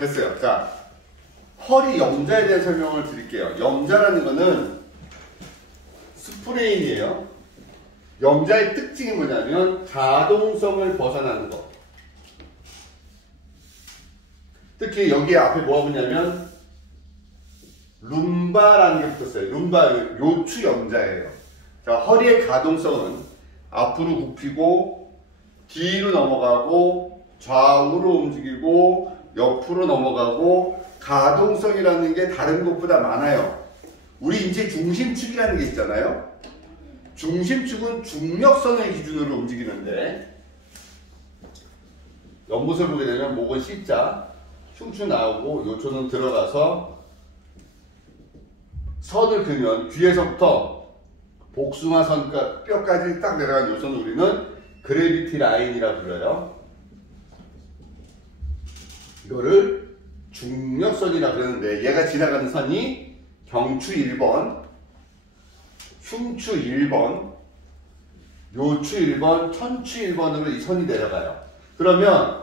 됐어요. 자, 허리 염자에 대한 설명을 드릴게요. 염자라는 거는 스프레인이에요. 염자의 특징이 뭐냐면 가동성을 벗어나는 거. 특히 여기 앞에 뭐가 붙냐면 룸바라는 게 붙었어요. 룸바, 요추 염자예요. 자, 허리의 가동성은 앞으로 굽히고 뒤로 넘어가고 좌우로 움직이고 옆으로 넘어가고 가동성이라는 게 다른 것보다 많아요. 우리 인체 중심축이라는 게 있잖아요. 중심축은 중력선을 기준으로 움직이는데 연못을 보게 되면 목은 C자, 흉추 나오고 요초는 들어가서 선을 그면 귀에서부터 복숭아선 뼈까지 딱 내려간 요선을 우리는 그래비티 라인이라 불러요. 이거를 중력선이라 그러는데 얘가 지나가는 선이 경추 1번, 흉추 1번, 요추 1번, 천추 1번으로 이 선이 내려가요. 그러면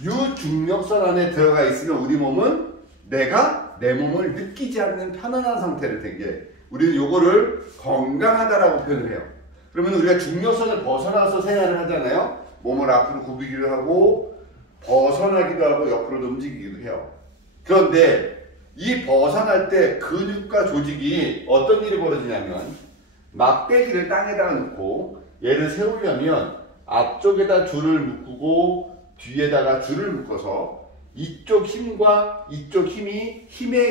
이 중력선 안에 들어가 있으면 우리 몸은 내가 내 몸을 느끼지 않는 편안한 상태를 되게 우리는 요거를 건강하다라고 표현을 해요. 그러면 우리가 중력선을 벗어나서 생활을 하잖아요. 몸을 앞으로 굽히기도 하고 벗어나기도 하고 옆으로도 움직이기도 해요. 그런데 이 벗어날 때 근육과 조직이 어떤 일이 벌어지냐면 막대기를 땅에다가 놓고 얘를 세우려면 앞쪽에다 줄을 묶고 뒤에다가 줄을 묶어서 이쪽 힘과 이쪽 힘의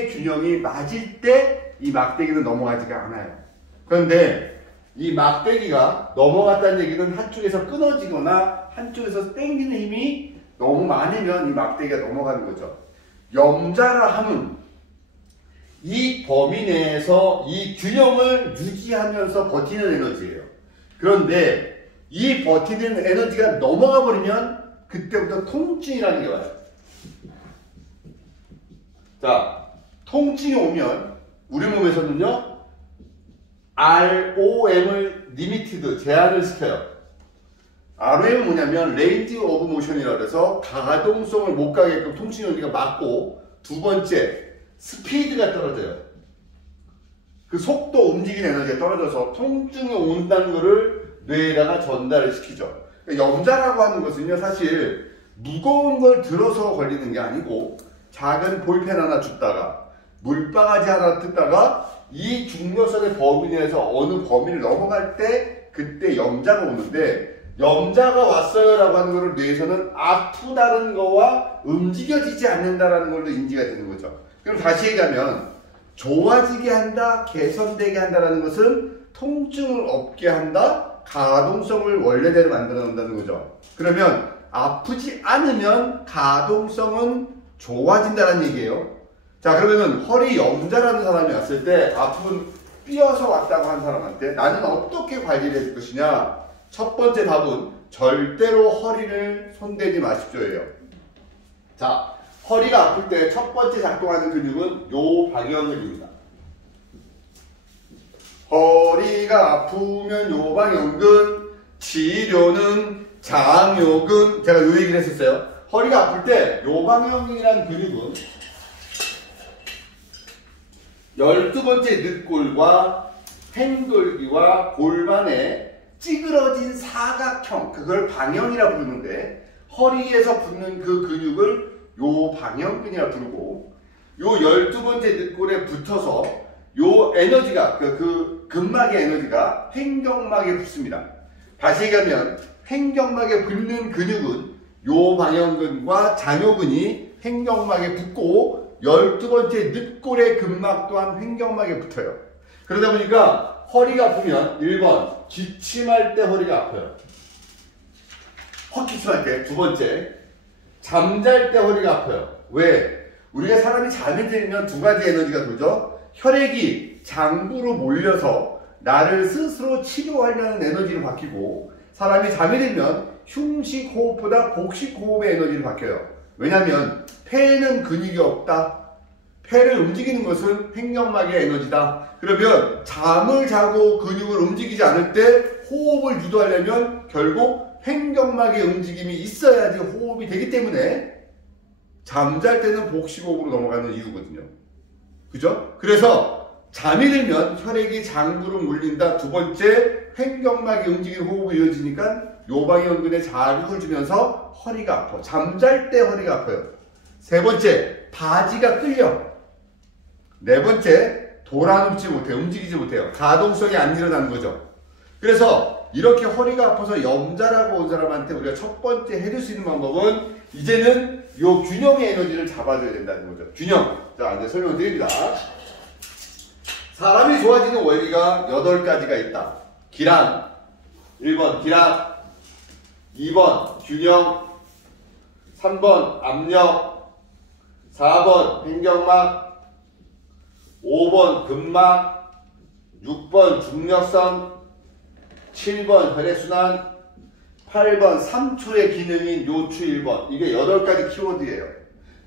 균형이 맞을 때 이 막대기는 넘어가지가 않아요. 그런데 이 막대기가 넘어갔다는 얘기는 한쪽에서 끊어지거나 한쪽에서 당기는 힘이 너무 많으면 이 막대기가 넘어가는 거죠. 염자라 함은 이 범위 내에서 이 균형을 유지하면서 버티는 에너지예요. 그런데 이 버티는 에너지가 넘어가 버리면 그때부터 통증이라는 게 와요. 자, 통증이 오면 우리 몸에서는요 ROM을 리미티드, 제한을 시켜요. ROM은 뭐냐면 레인지 오브 모션이라고 해서 가동성을 못 가게끔 통증이 우리가 막고, 두 번째 스피드가 떨어져요. 그 속도, 움직이는 에너지가 떨어져서 통증이 온다는 것을 뇌에다가 전달을 시키죠. 그러니까 염자라고 하는 것은요 사실 무거운 걸 들어서 걸리는 게 아니고 작은 볼펜 하나 줍다가 물바가지 하나 뜯다가 이 중력선의 범위 내에서 어느 범위를 넘어갈 때 그때 염자가 오는데, 염자가 왔어요 라고 하는 것을 뇌에서는 아프다는 거와 움직여지지 않는다라는 걸로 인지가 되는 거죠. 그럼 다시 얘기하면 좋아지게 한다, 개선되게 한다라는 것은 통증을 없게 한다, 가동성을 원래대로 만들어 놓는다는 거죠. 그러면 아프지 않으면 가동성은 좋아진다는 얘기예요. 자, 그러면은 허리 염자라는 사람이 왔을 때 아픈 삐어서 왔다고 한 사람한테 나는 어떻게 관리를 해줄 것이냐? 첫 번째 답은 절대로 허리를 손대지 마십시오예요. 자, 허리가 아플 때 첫 번째 작동하는 근육은 요 방형근입니다. 허리가 아프면 요 방형근, 치료는 장요근. 제가 요 얘기를 했었어요. 허리가 아플 때 요 방형근이라는 근육은 12번째 늑골과 행돌기와 골반의 찌그러진 사각형, 그걸 방형이라 부르는데 허리에서 붙는 그 근육을 요 방형근이라 부르고, 요 12번째 늑골에 붙어서 요 에너지가 그 근막의 에너지가 횡격막에 붙습니다. 다시 얘기하면 횡격막에 붙는 근육은 요 방형근과 장요근이 횡격막에 붙고 12번째 늑골의 근막 또한 횡격막에 붙어요. 그러다 보니까 허리가 아프면 1번 기침할 때 허리가 아파요. 헛기침할 때. 두 번째 잠잘 때 허리가 아파요. 왜? 우리가 사람이 잠이 들면 두 가지 에너지가 돌죠. 혈액이 장부로 몰려서 나를 스스로 치료하려는 에너지로 바뀌고, 사람이 잠이 들면 흉식 호흡보다 복식 호흡의 에너지로 바뀌어요. 왜냐하면 폐에는 근육이 없다. 폐를 움직이는 것은 횡격막의 에너지다. 그러면 잠을 자고 근육을 움직이지 않을 때 호흡을 유도하려면 결국 횡격막의 움직임이 있어야지 호흡이 되기 때문에 잠잘 때는 복식호흡으로 넘어가는 이유거든요. 그죠? 그래서 잠이 들면 혈액이 장부로 물린다. 두 번째, 횡격막이 움직이는 호흡이 이어지니까 요방연근에 자극을 주면서 허리가 아파. 잠잘 때 허리가 아파요. 세 번째, 바지가 끌려. 네 번째, 돌아눕지 못해요. 움직이지 못해요. 가동성이 안 일어나는 거죠. 그래서 이렇게 허리가 아파서 염자라고 온 사람한테 우리가 첫 번째 해줄 수 있는 방법은 이제는 요 균형의 에너지를 잡아줘야 된다는 거죠. 균형. 자, 이제 설명 드립니다. 사람이 좋아지는 원리가 8가지가 있다. 기랑, 1번 기랑, 2번 균형, 3번 압력, 4번 횡격막, 5번 근막, 6번 중력선, 7번 혈액순환, 8번 3초의 기능인 요추 1번. 이게 8가지 키워드예요.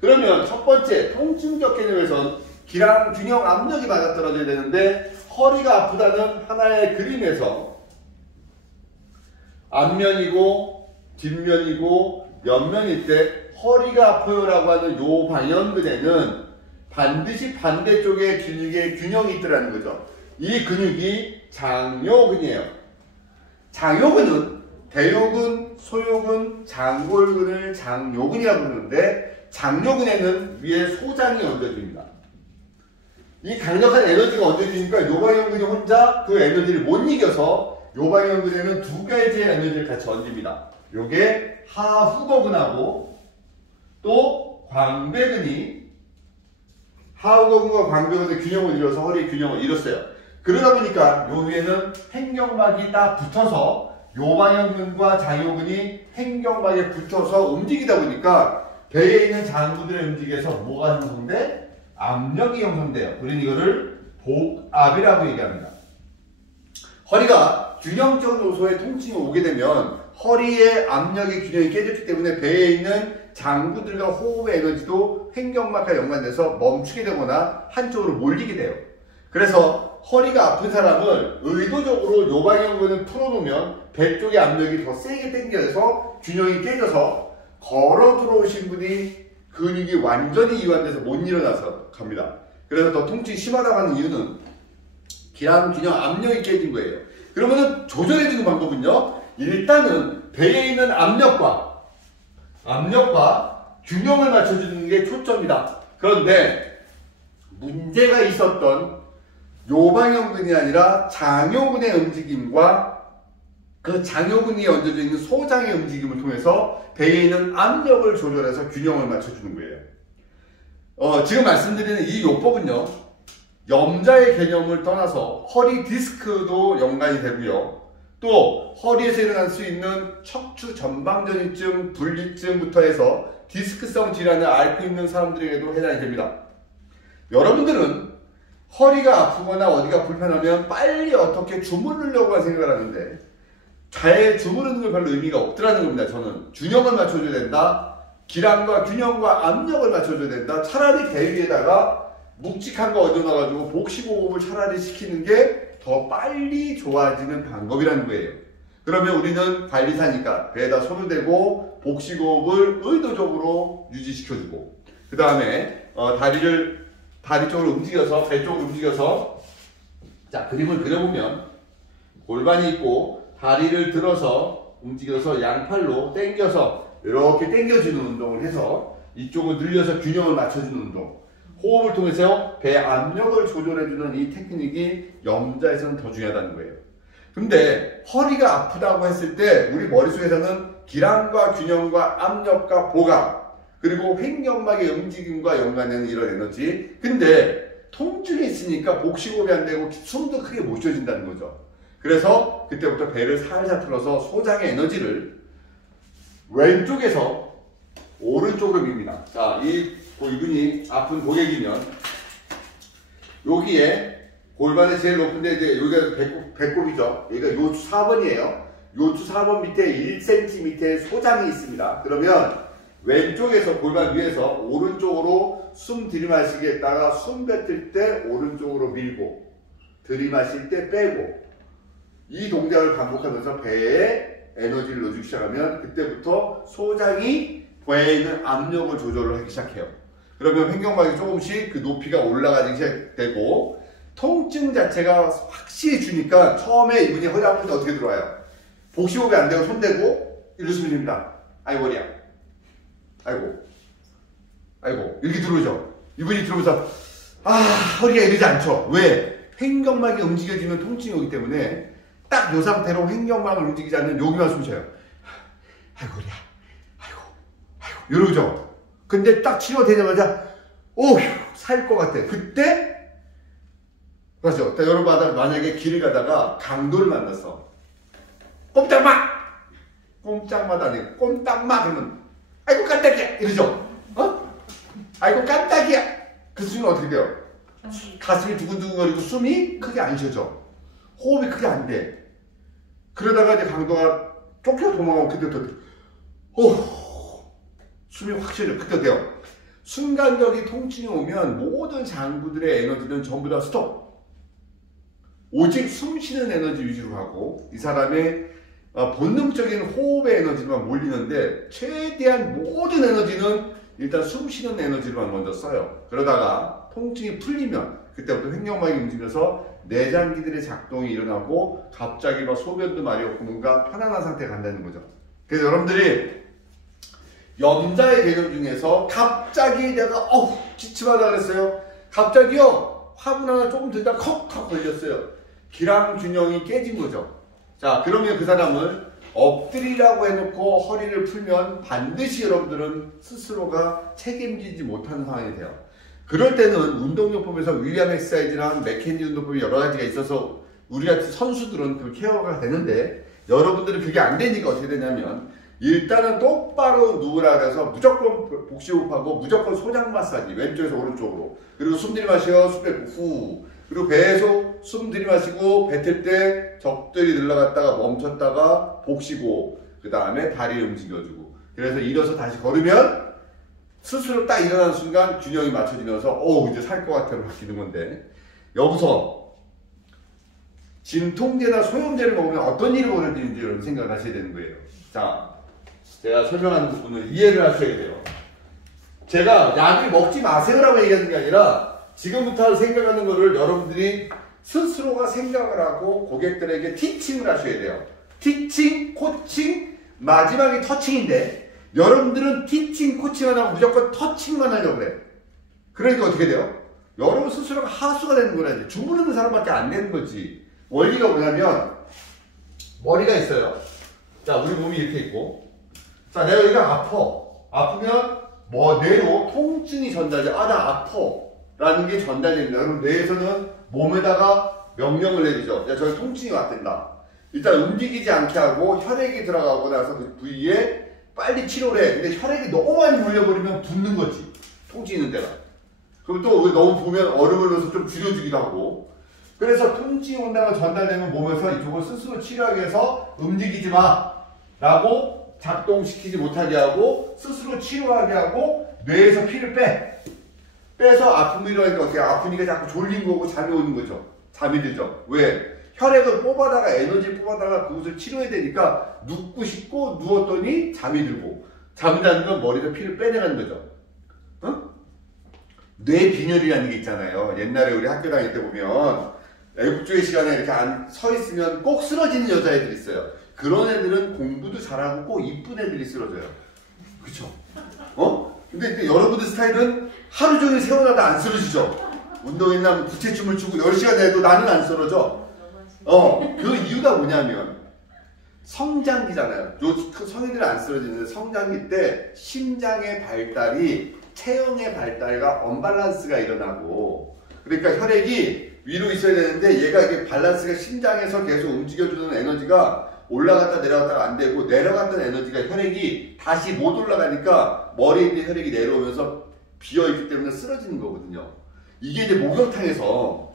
그러면 첫 번째 통증적 개념에선 기랑, 균형, 압력이 맞아떨어져야 되는데 허리가 아프다는 하나의 그림에서 앞면이고 뒷면이고 옆면일 때 허리가 아파요라고 하는 요 방향근에는 반드시 반대쪽에 근육의 균형이 있더라는 거죠. 이 근육이 장요근이에요. 장요근은 대요근, 소요근, 장골근을 장요근이라고 부르는데 장요근에는 위에 소장이 얹어집니다. 이 강력한 에너지가 얹어지니까 요방연근이 혼자 그 에너지를 못 이겨서 요방연근에는 두 가지의 에너지를 같이 얹습니다. 요게 하후거근하고 또 광배근이 하후거근과 광배근의 균형을 이뤄서 허리의 균형을 이뤘어요. 그러다 보니까 요 위에는 횡격막이 딱 붙어서 요방연근과 장요근이 횡격막에 붙어서 움직이다 보니까 배에 있는 장부들의 움직임에서 뭐가 형성돼? 압력이 형성돼요. 우리는 이거를 복압이라고 얘기합니다. 허리가 균형적 요소의 통증이 오게 되면 허리의 압력의 균형이 깨졌기 때문에 배에 있는 장부들과 호흡의 에너지도 횡격막과 연관돼서 멈추게 되거나 한쪽으로 몰리게 돼요. 그래서 허리가 아픈 사람을 의도적으로 요방연근을 풀어놓으면 배 쪽의 압력이 더 세게 당겨서 균형이 깨져서 걸어 들어오신 분이 근육이 완전히 이완돼서 못 일어나서 갑니다. 그래서 더 통증이 심하다고 하는 이유는 기랑, 균형, 압력이 깨진 거예요. 그러면은 조절해주는 방법은요, 일단은 배에 있는 압력과 균형을 맞춰주는 게 초점이다. 그런데 문제가 있었던 요방연근이 아니라 장요근의 움직임과 그 장요근이 얹어져 있는 소장의 움직임을 통해서 배에 있는 압력을 조절해서 균형을 맞춰주는 거예요. 지금 말씀드리는 이 요법은요, 염자의 개념을 떠나서 허리 디스크도 연관이 되고요. 또 허리에서 일어날 수 있는 척추 전방전이증, 분리증부터 해서 디스크성 질환을 앓고 있는 사람들에게도 해당이 됩니다. 여러분들은 허리가 아프거나 어디가 불편하면 빨리 어떻게 주무르려고 생각을 하는데 잘 주무르는 건 별로 의미가 없더라는 겁니다. 저는 균형을 맞춰줘야 된다. 기량과 균형과 압력을 맞춰줘야 된다. 차라리 배 위에다가 묵직한 거 얹어놔가지고 복식호흡을 차라리 시키는 게 더 빨리 좋아지는 방법이라는 거예요. 그러면 우리는 관리사니까 배에다 손을 대고 복식호흡을 의도적으로 유지시켜주고 그 다음에 다리 쪽으로 움직여서 배 쪽으로 움직여서 자 그림을 그려보면 골반이 있고 다리를 들어서 움직여서 양팔로 당겨서 이렇게 당겨주는 운동을 해서 이쪽을 늘려서 균형을 맞춰주는 운동, 호흡을 통해서 배 압력을 조절해주는 이 테크닉이 염자에서는 더 중요하다는 거예요. 근데 허리가 아프다고 했을 때 우리 머릿속에서는 기량과 균형과 압력과 보강 그리고 횡격막의 움직임과 연관되는 이런 에너지, 근데 통증이 있으니까 복식호흡이 안 되고 숨도 크게 못 쉬어진다는 거죠. 그래서 그때부터 배를 살살 풀어서 소장의 에너지를 왼쪽에서 오른쪽으로 밉니다. 자, 이분이 아픈 고객이면 여기에 골반이 제일 높은데 이제 여기가 배꼽이죠. 여기가 요추 4번이에요. 요추 4번 밑에 1cm의 소장이 있습니다. 그러면 왼쪽에서 골반 위에서 오른쪽으로 숨 들이마시게 했다가 숨 뱉을 때 오른쪽으로 밀고 들이마실 때 빼고 이 동작을 반복하면서 배에 에너지를 넣어주기 시작하면 그때부터 소장이 배에 있는 압력을 조절을 하기 시작해요. 그러면 횡격막이 조금씩 그 높이가 올라가기 시작되고 통증 자체가 확실히 주니까 처음에 이분이 허리 아플 때 어떻게 들어와요? 복식호흡이 안 되고 손 대고 이러시면 됩니다. 아이고 허리야. 아이고 이렇게 들어오죠. 이분이 들어오면서 허리가 이러지 않죠. 왜? 횡격막이 움직여지면 통증이 오기 때문에 딱 이 상태로 횡격막을 움직이지 않는 여기만 숨 쉬어요. 아이고 허리야. 아이고 이러죠. 근데 딱 치료되자마자 살 것 같아. 그때 그렇죠. 여러분 만약에 길을 가다가 강도를 만났어. 꼼짝마 아니고 꼼짝마 그러면 아이고 깜짝이야 이러죠. 아이고 깜짝이야. 그 순간 어떻게 돼요? 가슴이 두근두근거리고 숨이 크게 안 쉬어져. 호흡이 크게 안 돼. 그러다가 이제 강도가 쫓겨 도망가면 그때부터 숨이 확 쉬어져. 그때 돼요. 순간적인 통증이 오면 모든 장부들의 에너지는 전부 다 스톱. 오직 숨 쉬는 에너지 위주로 하고 이 사람의 본능적인 호흡의 에너지만 몰리는데 최대한 모든 에너지는 일단 숨 쉬는 에너지로만 먼저 써요. 그러다가 통증이 풀리면 그때부터 횡격막이 움직여서 내장기들의 작동이 일어나고 갑자기 막 소변도 많이 없고 뭔가 편안한 상태에 간다는 거죠. 그래서 여러분들이 염자의 개념 중에서 갑자기 내가 기침하다 그랬어요. 갑자기요 화분 하나 조금 들다 컥 걸렸어요. 기량균형이 깨진 거죠. 자, 그러면 그 사람을 엎드리라고 해놓고 허리를 풀면 반드시 여러분들은 스스로가 책임지지 못하는 상황이 돼요. 그럴 때는 운동요법에서 윌리엄 엑서사이즈랑 맥켄지 운동법이 여러 가지가 있어서 우리 같은 선수들은 그 케어가 되는데 여러분들은 그게 안 되니까 어떻게 되냐면 일단은 똑바로 누우라 그래서 무조건 복식호흡하고 무조건 소장 마사지 왼쪽에서 오른쪽으로 그리고 숨 들이마셔 숨 빼고 후 그리고 배에서 숨 들이마시고 뱉을 때 적들이 늘어갔다가 멈췄다가 복식호흡 그 다음에 다리를 움직여주고 그래서 일어서 다시 걸으면 스스로 딱 일어나는 순간 균형이 맞춰지면서 이제 살 것 같아로 바뀌는 건데 여기서 진통제나 소염제를 먹으면 어떤 일이 벌어지는지 여러분 생각을 하셔야 되는 거예요. 자, 제가 설명하는 부분을 이해를 하셔야 돼요. 제가 약을 먹지 마세요라고 얘기하는 게 아니라 지금부터 생각하는 거를 여러분들이 스스로가 생각을 하고 고객들에게 티칭을 하셔야 돼요. 티칭, 코칭, 마지막이 터칭인데 여러분들은 티칭, 코칭 안 하고 무조건 터칭만 하려고 그래. 그러니까 어떻게 돼요? 여러분 스스로가 하수가 되는 거라지. 주무르는 사람밖에 안 되는 거지. 원리가 뭐냐면 머리가 있어요. 자, 우리 몸이 이렇게 있고 자, 내가 여기가 아프면 뇌로 통증이 전달돼. 나 아파 라는 게 전달됩니다. 여러분 뇌에서는 몸에다가 명령을 내리죠. 야, 저기 통증이 왔댄다. 일단 움직이지 않게 하고 혈액이 들어가고 나서 그 부위에 빨리 치료를 해. 근데 혈액이 너무 많이 몰려버리면 붓는 거지. 통증 있는 데가. 그럼 또 너무 보면 얼음을 넣어서 좀 줄여주기도 하고. 그래서 통증이 온다고 전달되면 몸에서 이쪽을 스스로 치료하기 위해서 움직이지 마 라고 작동시키지 못하게 하고 스스로 치료하게 하고 뇌에서 피를 빼서 아픔이 일어나니까 어떻게 아프니까 자꾸 졸린 거고 잠이 오는 거죠. 잠이 들죠. 왜? 혈액을 뽑아다가 에너지를 뽑아다가 그것을 치료해야 되니까 눕고 싶고 누웠더니 잠이 들고 잠이 자는 건 머리에서 피를 빼내가는 거죠. 뇌빈혈이라는 게 있잖아요. 옛날에 우리 학교 다닐 때 보면 애국주의 시간에 이렇게 서 있으면 꼭 쓰러지는 여자애들이 있어요. 그런 애들은 공부도 잘하고 꼭 이쁜 애들이 쓰러져요. 그쵸? 근데 여러분들 스타일은 하루 종일 세워놔도 안 쓰러지죠? 운동했나 부채춤을 추고 10시간 해도 나는 안 쓰러져. 그 이유가 뭐냐면 성장기잖아요. 성인들은 안 쓰러지는데 성장기 때 심장의 발달이 체형의 발달과 언밸런스가 일어나고 그러니까 혈액이 위로 있어야 되는데 얘가 이게 밸런스가 심장에서 계속 움직여주는 에너지가 올라갔다 내려갔다가 안 되고 내려갔던 에너지가 혈액이 다시 못 올라가니까 머리에 있는 혈액이 내려오면서 비어있기 때문에 쓰러지는 거거든요. 이게 이제 목욕탕에서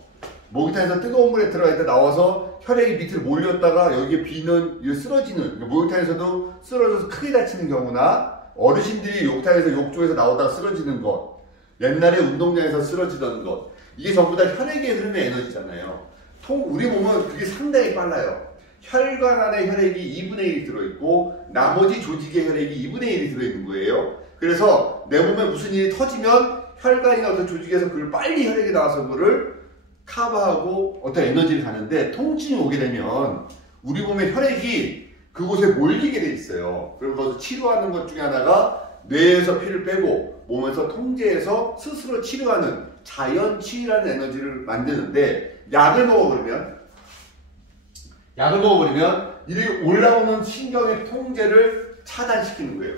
뜨거운 물에 들어갈 때 나와서 혈액이 밑으로 몰렸다가 여기에 비는 쓰러지는 목욕탕에서도 쓰러져서 크게 다치는 경우나 어르신들이 욕탕에서 욕조에서 나오다가 쓰러지는 것 옛날에 운동장에서 쓰러지던 것 이게 전부 다 혈액의 흐름의 에너지잖아요. 우리 몸은 그게 상당히 빨라요. 혈관 안에 혈액이 2분의 1이 들어있고 나머지 조직의 혈액이 2분의 1이 들어있는 거예요. 그래서 내 몸에 무슨 일이 터지면 혈관이나 어떤 조직에서 그걸 빨리 혈액이 나와서 그거를 커버하고 어떤 에너지를 가는데, 통증이 오게 되면 우리 몸의 혈액이 그곳에 몰리게 돼 있어요. 그래서 치료하는 것 중에 하나가 뇌에서 피를 빼고 몸에서 통제해서 스스로 치료하는 자연 치유라는 에너지를 만드는데, 약을 먹어버리면 이 올라오는 신경의 통제를 차단시키는 거예요.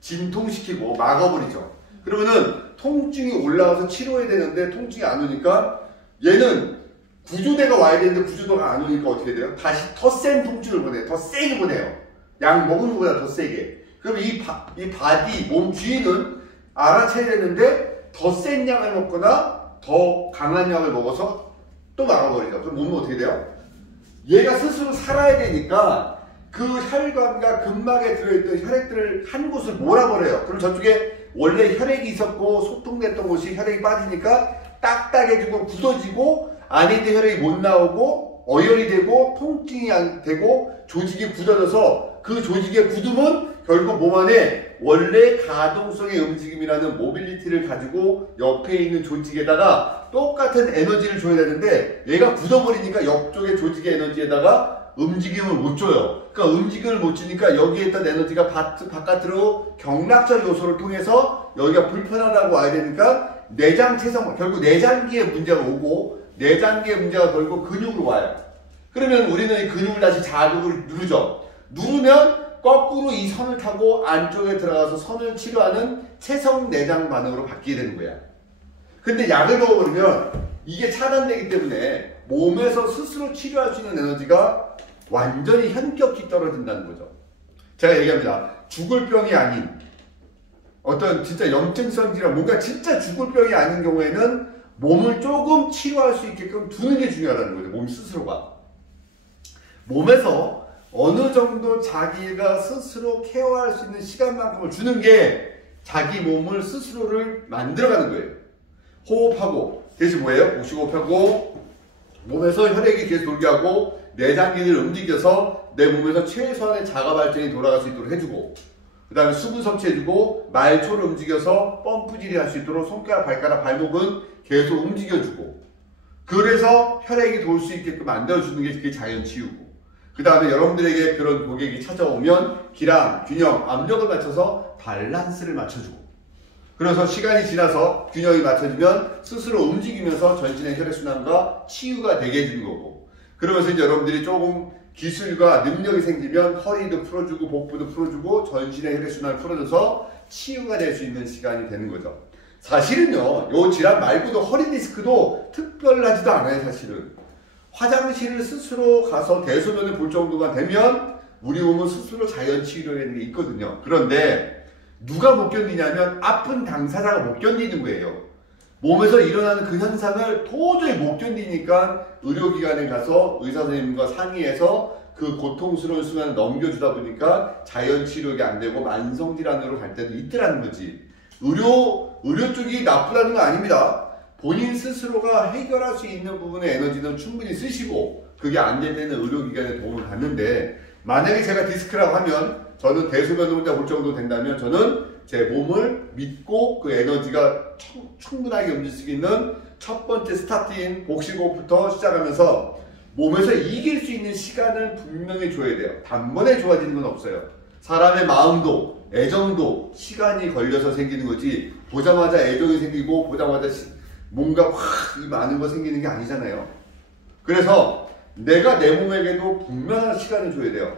진통시키고 막아버리죠. 그러면은 통증이 올라와서 치료해야 되는데 통증이 안 오니까, 얘는 구조대가 와야 되는데 구조대가 안 오니까 어떻게 돼요? 다시 더 센 통증을 보내요. 더 세게 보내요. 약 먹은 것보다 더 세게. 그럼 이 바디, 몸 주인은 알아채야 되는데 더 센 약을 먹거나 더 강한 약을 먹어서 또 막아버리죠. 그럼 몸은 어떻게 돼요? 얘가 스스로 살아야 되니까 그 혈관과 근막에 들어있던 혈액들을 한 곳을 몰아버려요. 그럼 저쪽에 원래 혈액이 있었고 소통됐던 곳이 혈액이 빠지니까 딱딱해지고 굳어지고 안에 있는 혈액이 못 나오고 어혈이 되고 통증이 안 되고 조직이 굳어져서 그 조직의 굳음은 결국 몸 안에 원래 가동성의 움직임이라는 모빌리티를 가지고 옆에 있는 조직에다가 똑같은 에너지를 줘야 되는데, 얘가 굳어버리니까 옆쪽의 조직의 에너지에다가 움직임을 못 줘요. 그러니까 움직임을 못 주니까 여기에 있던 에너지가 바깥으로 경락적 요소를 통해서 여기가 불편하다고 와야 되니까 내장 채성, 결국 내장기에 문제가 오고, 내장기에 문제가 걸고 근육으로 와요. 그러면 우리는 이 근육을 다시 자극을 누르죠. 누르면 거꾸로 이 선을 타고 안쪽에 들어가서 선을 치료하는 채성 내장 반응으로 바뀌게 되는 거야. 근데 약을 먹어버리면 이게 차단되기 때문에 몸에서 스스로 치료할 수 있는 에너지가 완전히 현격히 떨어진다는 거죠. 제가 얘기합니다. 죽을 병이 아닌 어떤 진짜 염증성 질환, 뭔가 진짜 죽을 병이 아닌 경우에는 몸을 조금 치료할 수 있게끔 두는 게 중요하다는 거죠. 몸 스스로가. 몸에서 어느 정도 자기가 스스로 케어할 수 있는 시간만큼을 주는 게 자기 몸을 스스로를 만들어가는 거예요. 호흡하고, 대신 뭐예요? 복식호흡하고 몸에서 혈액이 계속 돌게 하고 내장기를 움직여서 내 몸에서 최소한의 자가 발전이 돌아갈 수 있도록 해주고, 그 다음에 수분 섭취해주고, 말초를 움직여서 펌프질이 할 수 있도록 손가락, 발가락, 발목은 계속 움직여주고, 그래서 혈액이 돌 수 있게끔 만들어주는 게 그게 자연치유고, 그 다음에 여러분들에게 그런 고객이 찾아오면 기량, 균형, 압력을 맞춰서 밸런스를 맞춰주고, 그래서 시간이 지나서 균형이 맞춰지면 스스로 움직이면서 전신의 혈액순환과 치유가 되게 해주는 거고, 그러면서 이제 여러분들이 조금 기술과 능력이 생기면 허리도 풀어주고 복부도 풀어주고 전신의 혈액순환을 풀어줘서 치유가 될 수 있는 시간이 되는 거죠. 사실은요, 요 질환 말고도 허리 디스크도 특별하지도 않아요. 사실은 화장실을 스스로 가서 대소변을 볼 정도만 되면 우리 몸은 스스로 자연 치유를 하는 게 있거든요. 그런데 누가 못 견디냐면 아픈 당사자가 못 견디는 거예요. 몸에서 일어나는 그 현상을 도저히 못 견디니까 의료기관에 가서 의사 선생님과 상의해서 그 고통스러운 순간을 넘겨주다 보니까 자연치료가 안 되고 만성질환으로 갈 때도 있더라는 거지. 의료 쪽이 나쁘다는 건 아닙니다. 본인 스스로가 해결할 수 있는 부분의 에너지는 충분히 쓰시고, 그게 안 될 때는 의료기관의 도움을 받는데, 만약에 제가 디스크라고 하면 저는 대소변을 혼자 볼 정도 된다면 저는 제 몸을 믿고 그 에너지가 충분하게 움직일 수 있는 첫 번째 스타트인 복식호흡부터 시작하면서 몸에서 이길 수 있는 시간을 분명히 줘야 돼요. 단번에 좋아지는 건 없어요. 사람의 마음도 애정도 시간이 걸려서 생기는 거지, 보자마자 애정이 생기고 보자마자 뭔가 확 많은 거 생기는 게 아니잖아요. 그래서 내가 내 몸에게도 분명한 시간을 줘야 돼요.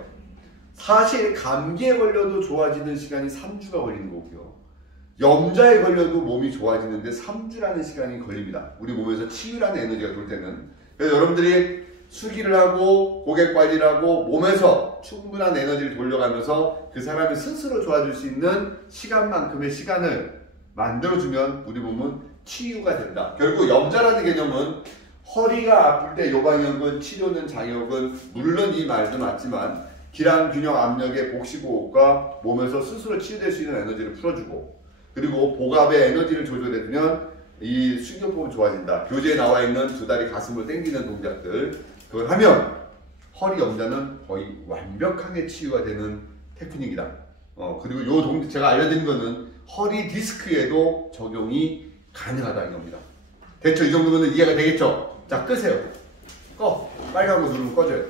사실 감기에 걸려도 좋아지는 시간이 3주가 걸리는 거고요. 염자에 걸려도 몸이 좋아지는데 3주라는 시간이 걸립니다. 우리 몸에서 치유라는 에너지가 돌 때는. 그래서 여러분들이 수기를 하고 고객 관리를 하고 몸에서 충분한 에너지를 돌려가면서 그 사람이 스스로 좋아질 수 있는 시간만큼의 시간을 만들어주면 우리 몸은 치유가 된다. 결국 염자라는 개념은 허리가 아플 때 요방역은, 치료는 장역은, 물론 이 말도 맞지만 기량, 균형, 압력의 복식호흡과 몸에서 스스로 치유될 수 있는 에너지를 풀어주고, 그리고 복압의 에너지를 조절해주면 이 수경법은 좋아진다. 교재에 나와 있는 두 다리 가슴을 당기는 동작들, 그걸 하면 허리 염좌는 거의 완벽하게 치유가 되는 테크닉이다. 그리고 요 제가 알려드린 거는 허리 디스크에도 적용이 가능하다 이겁니다. 됐죠? 이 정도면 이해가 되겠죠? 자, 끄세요. 꺼. 빨간 거 누르면 꺼져요.